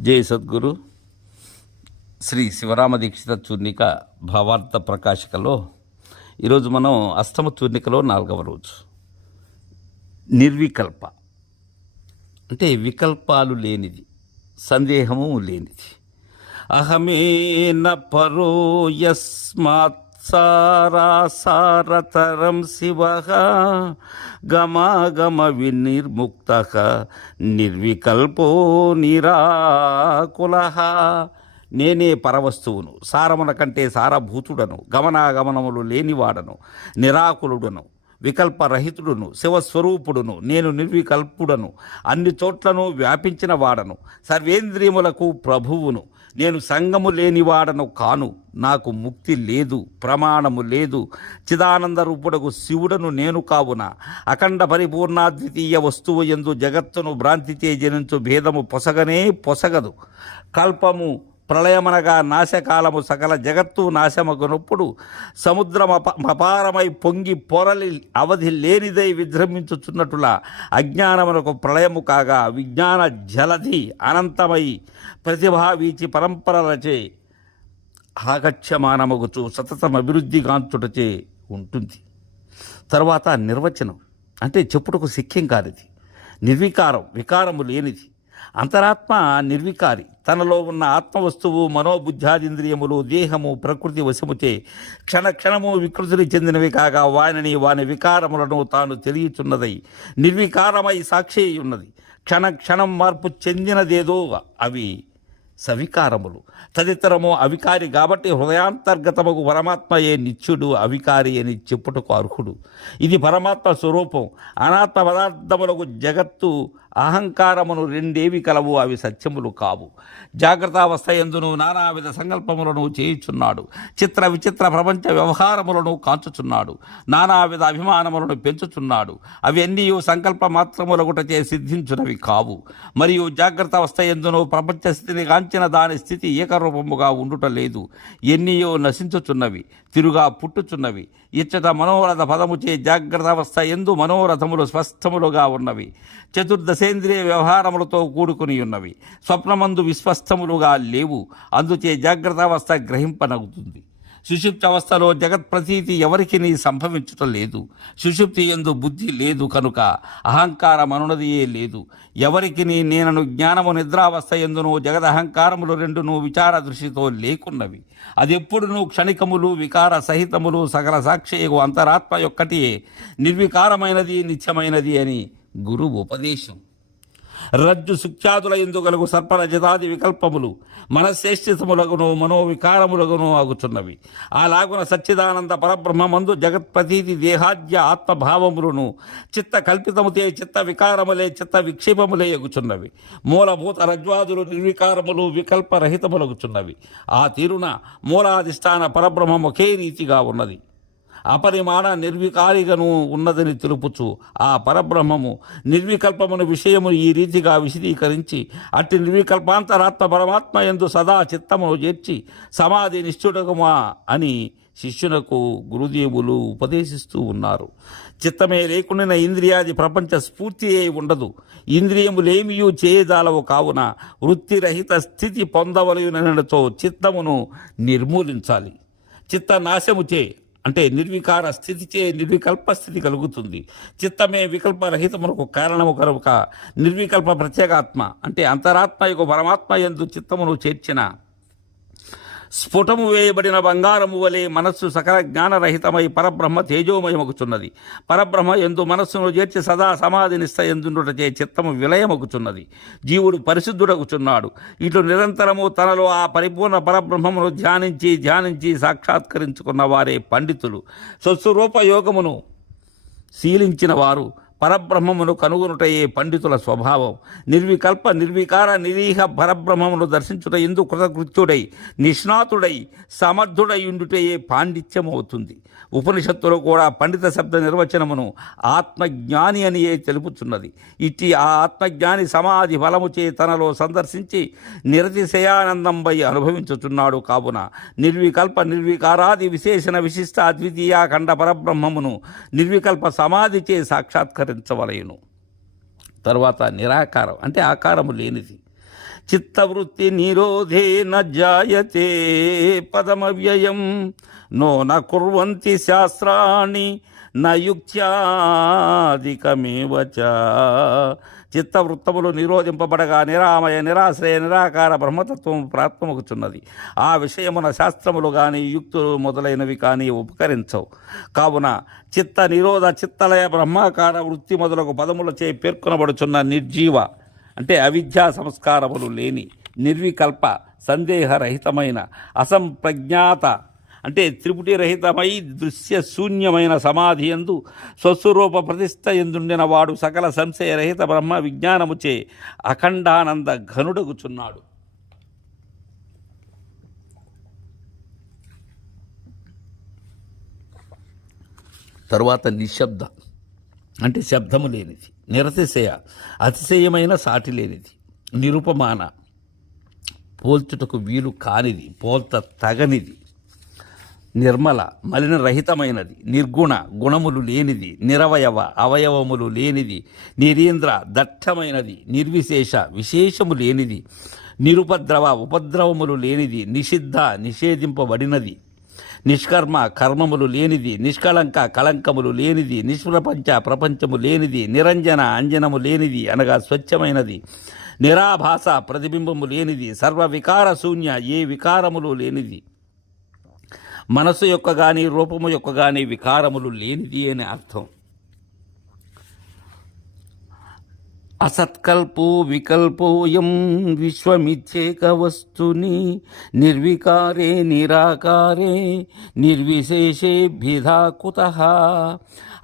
జై సద్గురు. శ్రీ శివరామ దీక్షిత చూర్ణిక భావార్థ ప్రకాశికలో ఈరోజు మనం అష్టమ చూర్ణికలో నాలుగవ రోజు. నిర్వికల్ప. అంటే వికల్పాలు లేనిది సందేహము లేనిది. అహమేన పరో యస్మాత్ సారాసారతరం శివ. గమాగమ వినిర్ముక్త. నిర్వికల్పో నిరాకుల. నేనే పరవస్తువును సారమున కంటే సారభూతుడను గమనాగమనములు లేనివాడను నిరాకులుడను వికల్పరహితుడును శివస్వరూపుడును నేను నిర్వికల్పుడను అన్ని చోట్లను వ్యాపించిన వాడను సర్వేంద్రియములకు ప్రభువును నేను సంగము లేనివాడను కాను. నాకు ముక్తి లేదు ప్రమాణము లేదు. చిదానంద రూపుడకు శివుడను నేను కావున. అఖండ పరిపూర్ణాద్వితీయ వస్తువు ఎందు జగత్తును భ్రాంతిచే జనించు భేదము పొసగనే పొసగదు. కల్పము ప్రళయమనగా నాశకాలము సకల జగత్తు నాశమగునప్పుడు సముద్రం అపారమై పొంగి పొరలి అవధి లేనిదై విజృంభించుచున్నట్టులా అజ్ఞానమునకు ప్రళయము కాగా విజ్ఞాన జలధి అనంతమై ప్రతిభావీచి పరంపరలచే ఆగత్యమానమగుచు సతతం అభివృద్ధిగాంచుటచే ఉంటుంది. తర్వాత నిర్వచనం. అంటే చెప్పుటకు సిక్యం కానిది. నిర్వికారం వికారము లేనిది. అంతరాత్మ నిర్వికారి. తనలో ఉన్న ఆత్మవస్తువు మనోబుద్ధ్యాదింద్రియములు దేహము ప్రకృతి వశముచే క్షణ క్షణము వికృతిని చెందినవి కాగా వానిని వాని వికారములను తాను తెలియచున్నదై నిర్వికారమై సాక్షి ఉన్నది క్షణ క్షణం మార్పు చెందినదేదో అవి సవికారములు. తదితరము అవికారి కాబట్టి హృదయాంతర్గతముకు పరమాత్మయే నిత్యుడు అవికారి అని చెప్పుటకు అర్హుడు. ఇది పరమాత్మ స్వరూపం. అనాత్మ పదార్థములకు జగత్తు అహంకారమును రెండేవి కలవు అవి సత్యములు కావు. జాగ్రత్తావస్థ ఎందును నానావిధ సంకల్పములను చేయుచున్నాడు. చిత్ర విచిత్ర ప్రపంచ వ్యవహారములను కాంచుచున్నాడు. నానావిధ అభిమానములను పెంచుచున్నాడు. అవన్నీ సంకల్ప మాత్రములగుటచే సిద్ధించునవి కావు. మరియు జాగ్రత్త అవస్థ ఎందును ప్రపంచ స్థితిని కాంచిన దాని స్థితి ఏకరూపముగా ఉండుట లేదు. ఎన్నియో నశించుచున్నవి తిరుగా పుట్టుచున్నవి. ఇచ్చట మనోరథ పదముచే జాగ్రత్త అవస్థ ఎందు మనోరథములు స్వస్థములుగా ఉన్నవి. చతుర్దశేంద్రియ వ్యవహారములతో కూడుకుని ఉన్నవి. స్వప్నమందు విశ్వస్థములుగా లేవు. అందుచే జాగ్రత్త అవస్థ గ్రహింపనగుతుంది. సుషుప్తి అవస్థలో జగత్ ప్రతీతి ఎవరికి నీ సంభవించుట లేదు. సుషుప్తి ఎందు బుద్ధి లేదు కనుక అహంకారం అనునదియే లేదు. ఎవరికి నీ నేనను జ్ఞానము నిద్రావస్థ ఎందును జగద్ అహంకారములు రెండును విచార దృష్టితో లేకున్నవి. అదెప్పుడును క్షణికములు వికార సహితములు సకల సాక్షియు అంతరాత్మ యొక్కటియే. నిర్వికారమైనది నిత్యమైనది అని గురువు ఉపదేశం. రజ్జు సుఖ్యాతుల ఎందుకలకు సర్పరజతాది వికల్పములు మనశ్రేష్ఠితములగును మనోవికారములగును ఆగుచున్నవి. అలాగున సచ్చిదానంద పరబ్రహ్మమందు జగత్ప్రతీతి దేహాద్య ఆత్మభావములను చిత్త కల్పితముతే చిత్త వికారములే చిత్త విక్షేపములే ఎగుచున్నవి. మూలభూత రజ్వాదులు నిర్వికారములు వికల్పరహితములగుచున్నవి. ఆ తీరున మూలాధిష్టాన పరబ్రహ్మం ఒకే రీతిగా ఉన్నది. అపరిమాణ నిర్వికారిగను ఉన్నదని తెలుపుచు ఆ పరబ్రహ్మము నిర్వికల్పమును విషయము ఈ రీతిగా విశదీకరించి అట్టి నిర్వికల్పాంతరాత్మ పరమాత్మ ఎందు సదా చిత్తమును చేర్చి సమాధి నిశ్చుడకుమా అని శిష్యునకు గురుదేవులు ఉపదేశిస్తూ ఉన్నారు. చిత్తమే లేకుండా ఇంద్రియాది ప్రపంచ స్ఫూర్తి ఉండదు. ఇంద్రియములేమియూ చేయజాలవు కావున వృత్తిరహిత స్థితి పొందవలయునతో చిత్తమును నిర్మూలించాలి. చిత్త నాశము చే అంటే నిర్వికార స్థితి చే నిర్వికల్ప స్థితి కలుగుతుంది. చిత్తమే వికల్పరహితమునకు కారణము కనుక నిర్వికల్ప ప్రత్యేగాత్మ అంటే అంతరాత్మ యొక్క పరమాత్మ ఎందు చిత్తమును చేర్చిన స్ఫుటము వేయబడిన బంగారము వలె మనస్సు సకల జ్ఞానరహితమై పరబ్రహ్మ తేజోమయమగుచున్నది. పరబ్రహ్మ ఎందు మనస్సును చేర్చి సదా సమాధినిస్త ఎందుటచే చిత్తము విలయమగుచున్నది. జీవుడు పరిశుద్ధుడగుచున్నాడు. ఇటు నిరంతరము తనలో ఆ పరిపూర్ణ పరబ్రహ్మమును ధ్యానించి ధ్యానించి సాక్షాత్కరించుకున్న వారే పండితులు. స్వస్వరూప యోగమును శీలించిన వారు పరబ్రహ్మమును కనుగొనుటయే పండితుల స్వభావం? నిర్వికల్ప నిర్వికార నిరీహ పరబ్రహ్మమును దర్శించుట ఎందు కృతకృత్యుడై నిష్ణాతుడై సమర్థుడై ఉండుటయే పాండిత్యమవుతుంది? ఉపనిషత్తులో కూడా పండిత శబ్ద నిర్వచనమును ఆత్మజ్ఞాని అనియే తెలుపుచున్నది? ఇట్టి ఆ ఆత్మజ్ఞాని సమాధి బలముచే తనలో సందర్శించి నిరతిశయానందంపై అనుభవించుచున్నాడు కావున నిర్వికల్ప నిర్వికారాది విశేషణ విశిష్ట అద్వితీయ ఖండ పరబ్రహ్మమును నిర్వికల్ప సమాధిచే సాక్షాత్కరించవలయును తరువాత నిరాకారం అంటే ఆకారము లేనిది. చిత్తవృత్తి నిరోధే న జాయతే పదమవ్యయం. నో న కుర్వంతి శాస్త్రాణి చిత్తవృత్తములు నిరోధింపబడగా నిరామయ నిరాశ్రయ నిరాకార బ్రహ్మతత్వం ప్రాప్తమగుచున్నది. ఆ విషయమున శాస్త్రములు కానీ యుక్తులు మొదలైనవి కానీ ఉపకరించవు. కావున చిత్త నిరోధ చిత్తలయ బ్రహ్మాకార వృత్తి మొదలగు పదములచే పేర్కొనబడుచున్న నిర్జీవ అంటే అవిద్యా సంస్కారములు లేని నిర్వికల్ప సందేహరహితమైన అసంప్రజ్ఞాత అంటే త్రిపుటి రహితమై దృశ్య శూన్యమైన సమాధి ఎందు స్వస్వరూప ప్రతిష్ట ఎందుండిన వాడు సకల సంశయరహిత బ్రహ్మ విజ్ఞానముచే అఖండానంద ఘనుడగుచున్నాడు. తరువాత నిశ్శబ్ద. అంటే శబ్దము లేనిది నిరతిశయ అతిశయమైన సాటి లేనిది నిరుపమాన పోల్చుటకు వీలు కానిది పోల్త తగనిది. నిర్మల మలిన రహితమైనది నిర్గుణ గుణములు లేనిది నిరవయవ అవయవములు లేనిది నిరీంద్ర దట్టమైనది నిర్విశేష విశేషము లేనిది నిరుపద్రవ ఉపద్రవములు లేనిది నిషిద్ధ నిషేధింపబడినది నిష్కర్మ కర్మములు లేనిది నిష్కళంక కళంకములు లేనిది నిష్ప్రపంచ ప్రపంచము లేనిది నిరంజన అంజనము లేనిది అనగా స్వచ్ఛమైనది నిరాభాస ప్రతిబింబము లేనిది సర్వ వికార శూన్య ఏ వికారములు లేనిది. మనసు యొక్క కానీ రూపము యొక్క కానీ వికారములు లేనిది అని అర్థం. అసత్కల్పో వికల్పోయం విశ్వమిచ్చేక వస్తుని నిర్వికారే నిరాకారే నిర్విశేషే భిధా కుత.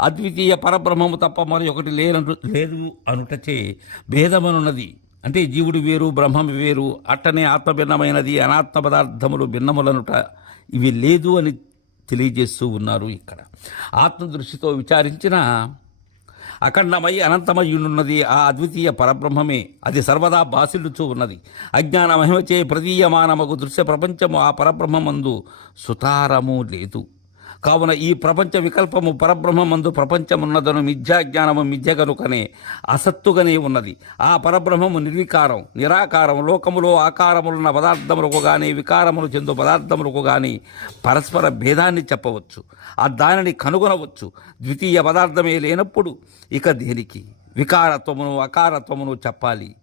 అద్వితీయ పరబ్రహ్మము తప్ప మరి ఒకటి లేనటు లేదు అనుటచే భేదమనున్నది. అంటే జీవుడు వేరు బ్రహ్మము వేరు అట్టనే ఆత్మ భిన్నమైనది అనాత్మ పదార్థములు భిన్నములనుట ఇవి లేదు అని తెలియజేస్తూ ఉన్నారు ఇక్కడ. ఆత్మదృష్టితో విచారించిన అఖండమై అనంతమయ్యున్నది ఆ అద్వితీయ పరబ్రహ్మమే. అది సర్వదా బాసిల్లుచూ ఉన్నది. అజ్ఞాన మహిమచే ప్రతీయమానమగు దృశ్య ప్రపంచము ఆ పరబ్రహ్మమందు సుతారము లేదు. కావున ఈ ప్రపంచ వికల్పము పరబ్రహ్మమందు ప్రపంచమున్నదను మిథ్యాజ్ఞానము మిథ్య కనుకనే అసత్తుగానే ఉన్నది. ఆ పరబ్రహ్మము నిర్వికారం నిరాకారం లోకములో ఆకారములున్న పదార్థములకు కానీ వికారములు చెందు పదార్థములకు కానీ పరస్పర భేదాన్ని చెప్పవచ్చు. ఆ దానిని కనుగొనవచ్చు. ద్వితీయ పదార్థమే లేనప్పుడు ఇక దేనికి? వికారత్వమును అకారత్వమును చెప్పాలి.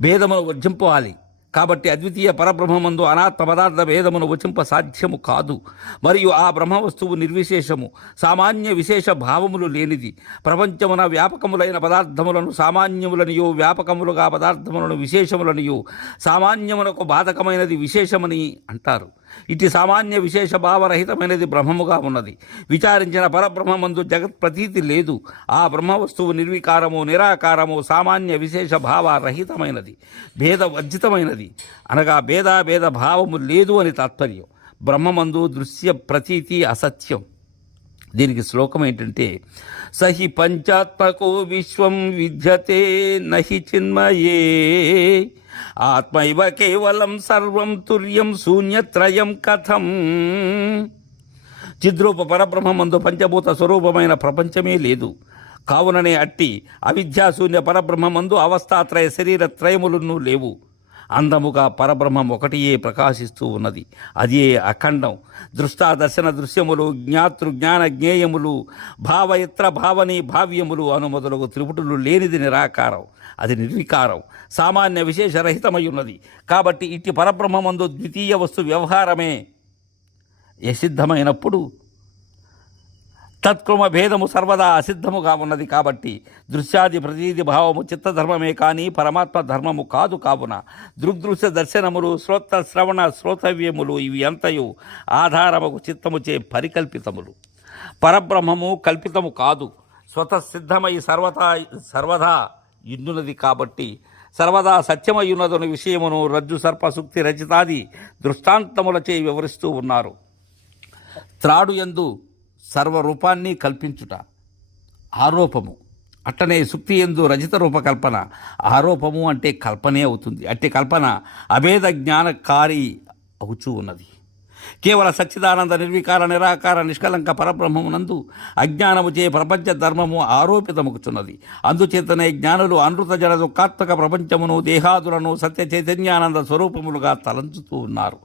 భేదమును వర్జింపాలి కాబట్టి అద్వితీయ పరబ్రహ్మమందు అనాత్మ పదార్థ భేదమును వచింప సాధ్యము కాదు. మరియు ఆ బ్రహ్మ వస్తువు నిర్విశేషము సామాన్య విశేష భావములు లేనిది. ప్రపంచమున వ్యాపకములైన పదార్థములను సామాన్యములనియో వ్యాపకములుగా పదార్థములను విశేషములనియో సామాన్యమునకు బాధకమైనది విశేషమని అంటారు. ఇటు సామాన్య విశేష భావరహితమైనది బ్రహ్మముగా ఉన్నది. విచారించిన పరబ్రహ్మమందు జగత్ ప్రతీతి లేదు. ఆ బ్రహ్మ వస్తువు నిర్వికారము నిరాకారము సామాన్య విశేష భావరహితమైనది. భేద భేదవర్జితమైనది. అనగా భేదాభేద భావము లేదు అని తాత్పర్యం. బ్రహ్మమందు దృశ్య ప్రతీతి అసత్యం. దీనికి శ్లోకం ఏంటంటే సహి పంచాత్మకో విశ్వం విద్యతే నహి చిన్మయే. ఆత్మైవ కేవలం సర్వం తుర్యం శూన్యత్రయం కథం. చిద్రూప పరబ్రహ్మమందు పంచభూత స్వరూపమైన ప్రపంచమే లేదు. కావుననే అట్టి అవిద్యాశూన్య పరబ్రహ్మమందు అవస్థాత్రయ శరీర త్రయములను లేవు. అందముగా పరబ్రహ్మం ఒకటియే ప్రకాశిస్తూ ఉన్నది. అదే అఖండం. దృష్టా దర్శన దృశ్యములు జ్ఞాతృ జ్ఞాన జ్ఞేయములు భావయిత్ర భావని భావ్యములు అనుమతులకు త్రిపుటులు లేనిది నిరాకారం. అది నిర్వికారం. సామాన్య విశేషరహితమై ఉన్నది కాబట్టి ఇట్టి పరబ్రహ్మమందు ద్వితీయ వస్తు వ్యవహారమే యసిద్ధమైనప్పుడు తత్కృమ భేదము సర్వదా అసిద్ధముగా ఉన్నది కాబట్టి దృశ్యాది ప్రతీది భావము చిత్తధర్మమే కానీ పరమాత్మ ధర్మము కాదు కావున. దృగ్దృశ్య దర్శనములు శ్రోత శ్రవణ శ్రోతవ్యములు ఇవి అంతయు ఆధారముకు చిత్తముచే పరికల్పితములు. పరబ్రహ్మము కల్పితము కాదు. స్వతసిద్ధమై సర్వదా సర్వదా ఇందునది కాబట్టి సర్వదా సత్యమయ్యున్నదని విషయమును రజ్జు సర్పశుక్తి రచితాది దృష్టాంతములచే వివరిస్తూ ఉన్నారు. త్రాడు ఎందు సర్వరూపాన్ని కల్పించుట. ఆరోపము. అట్టనే సుక్తి ఎందు రజిత రూపకల్పన. ఆరోపము అంటే కల్పనే అవుతుంది. అట్టి కల్పన అభేద జ్ఞానకారి అవుచూ ఉన్నది. కేవల సచ్చిదానంద నిర్వికార నిరాకార నిష్కలంక పరబ్రహ్మమునందు అజ్ఞానముచే ప్రపంచ ధర్మము ఆరోపితముకుచున్నది అందుచేతనే జ్ఞానులు అనృత జల దుఃఖాత్మక ప్రపంచమును దేహాదులను సత్య చైతన్యానంద స్వరూపములుగా తలంచుతూ ఉన్నారు.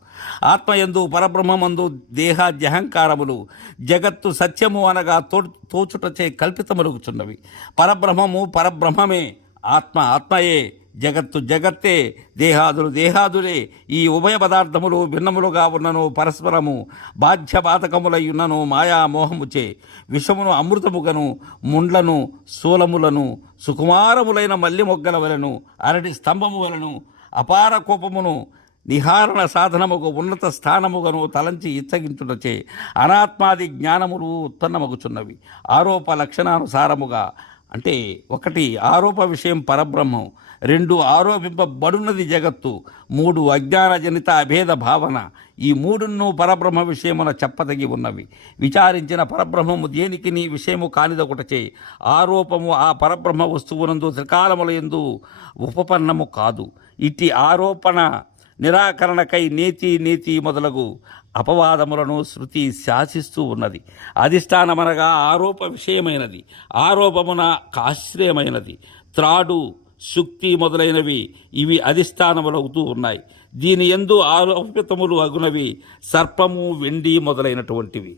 ఆత్మయందు పరబ్రహ్మమందు దేహాద్యహంకారములు జగత్తు సత్యము అనగా తో తోచుటచే కల్పితమరుగుచున్నవి. పరబ్రహ్మము పరబ్రహ్మమే ఆత్మ ఆత్మయే జగత్తు జగత్తే దేహాదులు దేహాదులే. ఈ ఉభయ పదార్థములు భిన్నములుగా ఉన్నను పరస్పరము బాధ్యపాతకములై ఉన్నను మాయా మోహముచే. విషమును అమృతముగను ముండ్లను శూలములను సుకుమారములైన మల్లి మొగ్గల వలను అరటి స్తంభము వలను అపార కోపమును నిహారణ సాధనముకు ఉన్నత స్థానముగను తలంచి ఇచ్చగించుటచే. అనాత్మాది జ్ఞానములు ఉత్పన్నమగుచున్నవి. ఆరోప లక్షణానుసారముగా అంటే ఒకటి ఆరోప విషయం పరబ్రహ్మం రెండు ఆరోపింపబడున్నది జగత్తు మూడు అజ్ఞానజనిత అభేద భావన. ఈ మూడును పరబ్రహ్మ విషయమున చెప్పదగి ఉన్నవి. విచారించిన పరబ్రహ్మము దేనికి నీ విషయము కానిదొకటచే. ఆరోపము ఆ పరబ్రహ్మ వస్తువునందు త్రికాలముల ఎందు ఉపపన్నము కాదు. ఇట్టి ఆరోపణ నిరాకరణకై నీతి నీతి మొదలగు అపవాదములను శృతి శాసిస్తూ ఉన్నది. అధిష్టానమనగా ఆరోప విషయమైనది. ఆరోపమున ఆశ్రయమైనది త్రాడు శుక్తి మొదలైనవి ఇవి అధిష్టానములవుతూ ఉన్నాయి. దీని ఎందు ఆరోపితములు అగునవి సర్పము వెండి మొదలైనటువంటివి.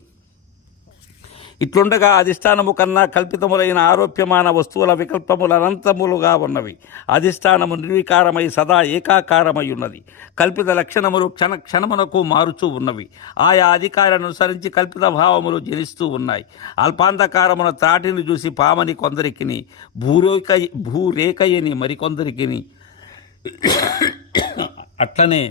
ఇట్లుండగా అధిష్టానము కన్నా కల్పితములైన ఆరోప్యమాన వస్తువుల వికల్పములు అనంతములుగా ఉన్నవి. అధిష్టానము నిర్వికారమై సదా ఏకాకారమై ఉన్నది కల్పిత లక్షణములు క్షణ క్షణమునకు మారుచూ ఉన్నవి. ఆయా అధికారాన్ని అనుసరించి కల్పిత భావములు జనిస్తూ ఉన్నాయి. అల్పాంధకారమున త్రాటిని చూసి పామని కొందరికిని భూరేక భూరేఖయని మరికొందరికిని అట్లనే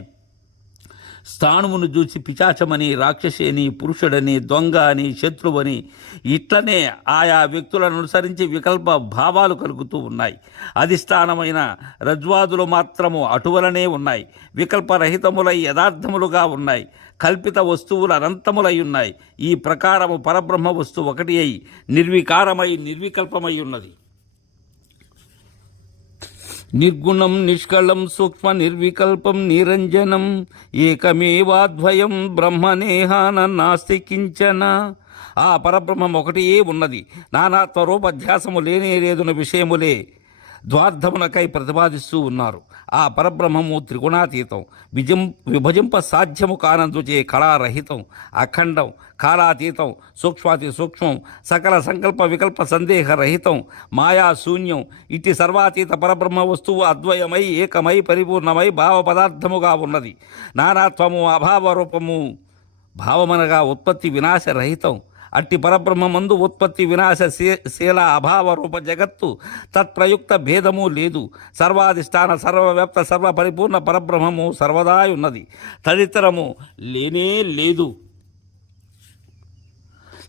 స్థానమును చూసి పిచాచమని రాక్షసేని పురుషుడని దొంగ అని శత్రువని ఇట్లనే ఆయా వ్యక్తులను అనుసరించి వికల్ప భావాలు కలుగుతూ ఉన్నాయి. అధిష్టానమైన రజ్వాదులు మాత్రము అటువలనే ఉన్నాయి. వికల్పరహితములై యథార్థములుగా ఉన్నాయి. కల్పిత వస్తువులు అనంతములై ఉన్నాయి. ఈ ప్రకారము పరబ్రహ్మ వస్తువు ఒకటి అయి నిర్వికారమై నిర్వికల్పమై ఉన్నది. నిర్గుణం నిష్కళం సూక్ష్మ నిర్వికల్పం నిరంజనం ఏకమేవాద్వయం బ్రహ్మనేహాన నాస్తి కించన. ఆ పరబ్రహ్మం ఒకటియే ఉన్నది. నానాత్వ రూపధ్యాసము లేనే లేదున విషయములే. ద్వార్థమునకై ప్రతిపాదిస్తూ ఉన్నారు. ఆ పరబ్రహ్మము త్రిగుణాతీతం. విజం విభజింప సాధ్యము కానందుచే కళారహితం. అఖండం కాలాతీతం సూక్ష్మాతి సూక్ష్మం సకల సంకల్ప వికల్ప సందేహ రహితం. మాయా శూన్యం. ఇట్టి సర్వాతీత పరబ్రహ్మ వస్తువు అద్వయమై ఏకమై పరిపూర్ణమై భావ పదార్థముగా ఉన్నది. నానాత్వము అభావ రూపము భావమనగా ఉత్పత్తి వినాశరహితం అట్టి పరబ్రహ్మమందు ఉత్పత్తి వినాశ శీల అభావ రూప జగత్తు. తత్ప్రయుక్త భేదము లేదు. సర్వాధిష్టాన సర్వవ్యాప్త సర్వ పరిపూర్ణ పరబ్రహ్మము సర్వదా ఉన్నది తదితరము లేనే లేదు.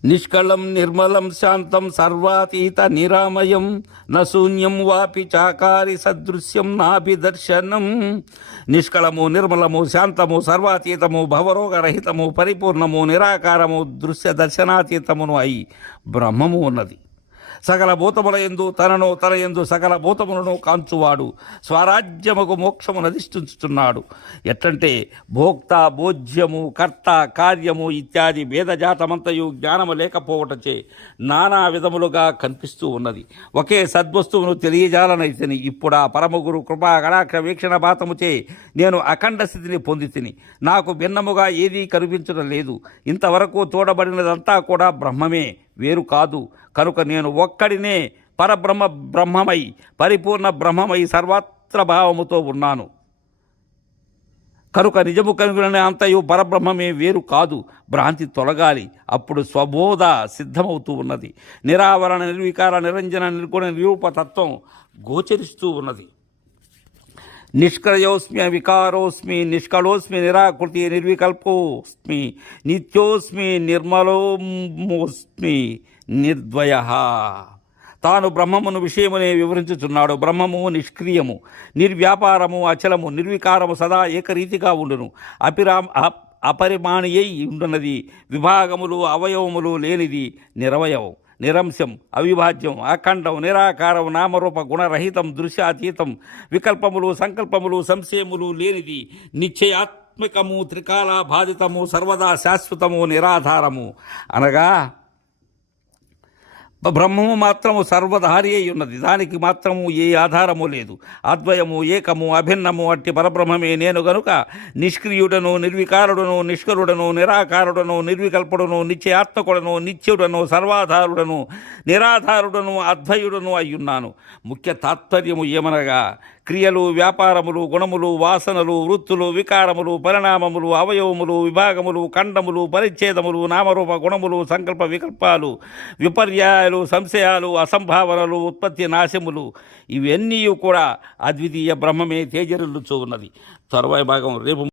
నిష్కళం నిర్మలం శాంతం సర్వాతీత నిరామయం న శూన్యం వాపి చాకారి సదృశ్యం నాభిదర్శనం. నిష్కళము నిర్మలము శాంతము సర్వాతీతము భవరోగరహితము పరిపూర్ణము నిరాకారము దృశ్య దర్శనాతీతమును అయి బ్రహ్మము ఉన్నది. సకల భూతముల ఎందు తనను తన ఎందు సకల భూతములను కాంచువాడు. స్వరాజ్యముకు మోక్షమును అధిష్ఠించుతున్నాడు ఎట్లంటే భోక్త భోజ్యము కర్త కార్యము ఇత్యాది భేదజాతమంతయు జ్ఞానము లేకపోవటచే నానా విధములుగా కనిపిస్తూ ఉన్నది. ఒకే సద్వస్తువును తెలియజాలనైతిని. ఇప్పుడు ఆ పరమగురు కృపా కడాక్ష వీక్షణ పాతముచే నేను అఖండ స్థితిని పొందితిని. నాకు భిన్నముగా ఏదీ కనిపించడం లేదు. ఇంతవరకు చూడబడినదంతా కూడా బ్రహ్మమే వేరు కాదు. కనుక నేను ఒక్కడినే పరబ్రహ్మ బ్రహ్మమై పరిపూర్ణ బ్రహ్మమై సర్వత్ర భావముతో ఉన్నాను. కనుక నిజము కనుగొనే అంతయు పరబ్రహ్మమే వేరు కాదు భ్రాంతి తొలగాలి. అప్పుడు స్వబోధ సిద్ధమవుతూ ఉన్నది. నిరావరణ నిర్వికార నిరంజన నిర్గుణ నిరూపతత్వం గోచరిస్తూ ఉన్నది. నిష్క్రయోస్మి వికారోస్మి నిష్కళోస్మి నిరాకృతి నిర్వికల్పోస్మి నిత్యోస్మి నిర్మలోస్మి నిర్ద్వయ. తాను బ్రహ్మమును విషయమునే వివరించుచున్నాడు. బ్రహ్మము నిష్క్రియము నిర్వ్యాపారము అచలము నిర్వికారము సదా ఏకరీతిగా ఉండును. అపిరా అపరిమాణియై ఉండున్నది విభాగములు అవయవములు లేనిది నిరవయవం నిరంశం అవిభాజ్యం అఖండం నిరాకారం నామరూప గుణరహితం దృశ్యాతీతం వికల్పములు సంకల్పములు సంశయములు లేనిది నిశ్చయాత్మకము త్రికాల బాధితము సర్వదా శాశ్వతము నిరాధారము. అనగా బ్రహ్మము మాత్రము సర్వధారి అయి ఉన్నది. దానికి మాత్రము ఏ ఆధారము లేదు. అద్వయము ఏకము అభిన్నము అట్టి పరబ్రహ్మమే నేను గనుక నిష్క్రియుడను నిర్వికారుడను నిష్కరుడను నిరాకారుడను నిర్వికల్పుడను నిత్యాత్మకుడను నిత్యుడను సర్వాధారుడను నిరాధారుడను అద్వయుడను అయ్యున్నాను. ముఖ్య తాత్పర్యము ఏమనగా క్రియలు వ్యాపారములు గుణములు వాసనలు వృత్తులు వికారములు పరిణామములు అవయవములు విభాగములు ఖండములు పరిచ్ఛేదములు నామరూప గుణములు సంకల్ప వికల్పాలు విపర్యాయాలు సంశయాలు అసంభావనలు ఉత్పత్తి నాశములు ఇవన్నీ కూడా అద్వితీయ బ్రహ్మమే తేజరిల్లుచూ ఉన్నది తరువాయి భాగం రేపు